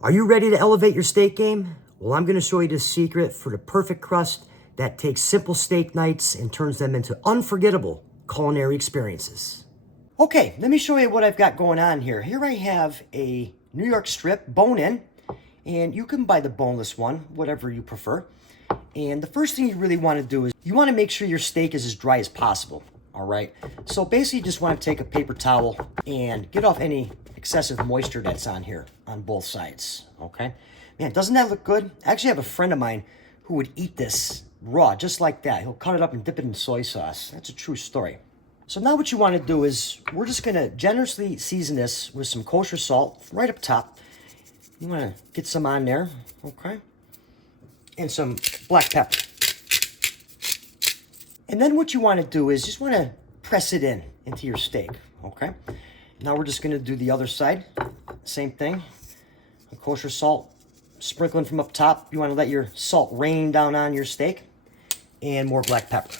Are you ready to elevate your steak game? Well, I'm going to show you the secret for the perfect crust that takes simple steak nights and turns them into unforgettable culinary experiences. Okay, let me show you what I've got going on here. Here I have a New York strip, bone-in, and you can buy the boneless one, whatever you prefer. And the first thing you really want to do is you want to make sure your steak is as dry as possible, all right? So basically you just want to take a paper towel and get off any excessive moisture that's on here on both sides, okay? Man, doesn't that look good? I actually have a friend of mine who would eat this raw, just like that. He'll cut it up and dip it in soy sauce. That's a true story. So now what you want to do is we're just going to generously season this with some kosher salt right up top. You want to get some on there, okay? And some black pepper. And then what you want to do is just want to press it into your steak, okay? Now we're just going to do the other side. Same thing. Kosher salt, sprinkling from up top. You want to let your salt rain down on your steak. And more black pepper.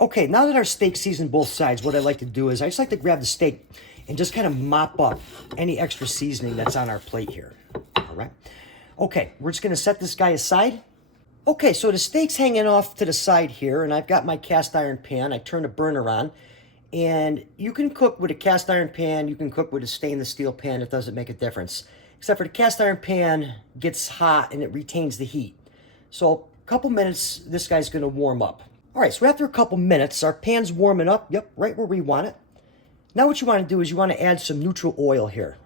Okay, now that our steak's seasoned both sides, what I like to do is I just like to grab the steak and just kind of mop up any extra seasoning that's on our plate here. All right. Okay, we're just going to set this guy aside. Okay, so the steak's hanging off to the side here, and I've got my cast iron pan. I turn the burner on, and you can cook with a cast iron pan. You can cook with a stainless steel pan. It doesn't make a difference, except for the cast iron pan gets hot and it retains the heat. So a couple minutes, this guy's going to warm up. All right, so after a couple minutes, our pan's warming up. Yep, right where we want it. Now what you want to do is you want to add some neutral oil here,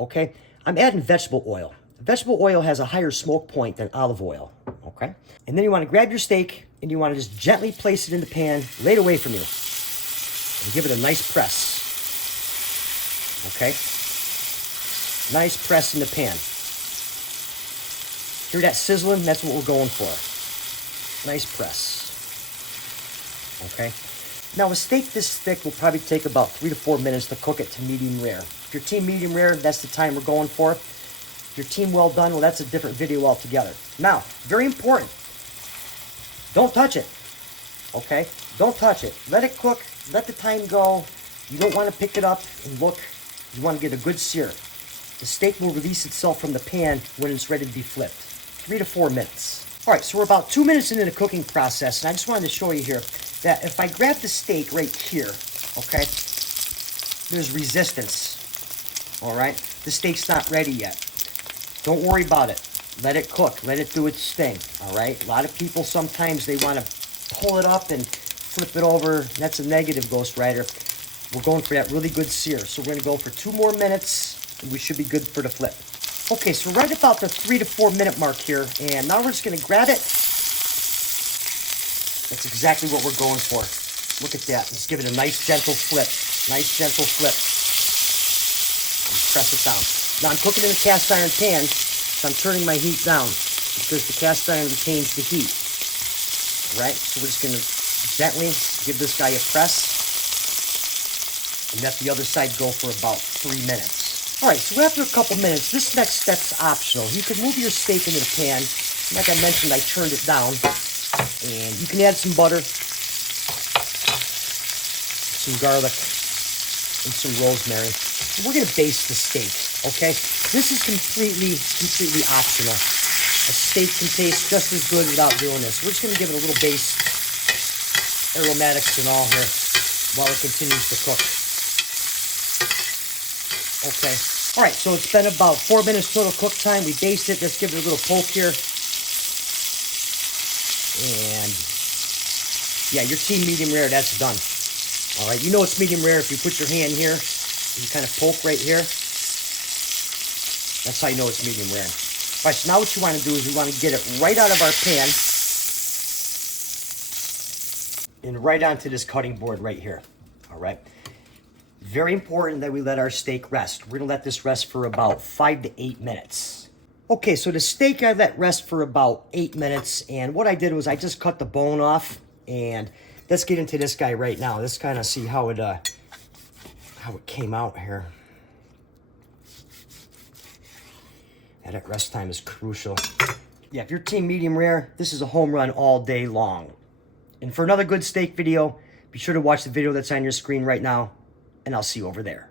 okay? I'm adding vegetable oil. Vegetable oil has a higher smoke point than olive oil, okay? And then you want to grab your steak and you want to just gently place it in the pan, lay it away from you, and give it a nice press, okay? Nice press in the pan. Hear that sizzling? That's what we're going for. Nice press, okay? Now a steak this thick will probably take about 3 to 4 minutes to cook it to medium rare. If you're team medium rare, that's the time we're going for. Your team well done, well, that's a different video altogether. Now, very important, don't touch it, okay? Don't touch it. Let it cook, let the time go. You don't want to pick it up and look. You want to get a good sear. The steak will release itself from the pan when it's ready to be flipped. 3 to 4 minutes. All right, so we're about 2 minutes into the cooking process, and I just wanted to show you here that if I grab the steak right here, okay, there's resistance, all right? The steak's not ready yet. Don't worry about it. Let it cook. Let it do its thing, all right? A lot of people sometimes they want to pull it up and flip it over. That's a negative, Ghost Rider. We're going for that really good sear. So we're going to go for 2 more minutes, and we should be good for the flip. Okay, so right about the 3 to 4 minute mark here, and now we're just going to grab it. That's exactly what we're going for. Look at that. Let's give it a nice, gentle flip. Nice, gentle flip. And press it down. Now, I'm cooking in a cast iron pan, so I'm turning my heat down because the cast iron retains the heat. All right, so we're just going to gently give this guy a press and let the other side go for about 3 minutes. All right, so after a couple minutes, this next step's optional. You can move your steak into the pan. Like I mentioned, I turned it down. And you can add some butter, some garlic, and some rosemary. We're going to baste the steak, okay? This is completely optional. A steak can taste just as good without doing this. We're just going to give it a little base, aromatics and all here, while it continues to cook. Okay. All right, so it's been about 4 minutes total cook time. We basted it. Let's give it a little poke here. And yeah, your team medium rare, that's done. All right, you know it's medium rare if you put your hand here and you kind of poke right here. That's how you know it's medium rare. All right, so now what you want to do is you want to get it right out of our pan and right onto this cutting board right here. All right, very important that we let our steak rest. We're going to let this rest for about 5 to 8 minutes. Okay, so the steak I let rest for about 8 minutes, and what I did was I just cut the bone off, and let's get into this guy right now. Let's kind of see how it came out here. And that rest time is crucial. Yeah, if you're team medium rare, this is a home run all day long. And for another good steak video, be sure to watch the video that's on your screen right now, and I'll see you over there.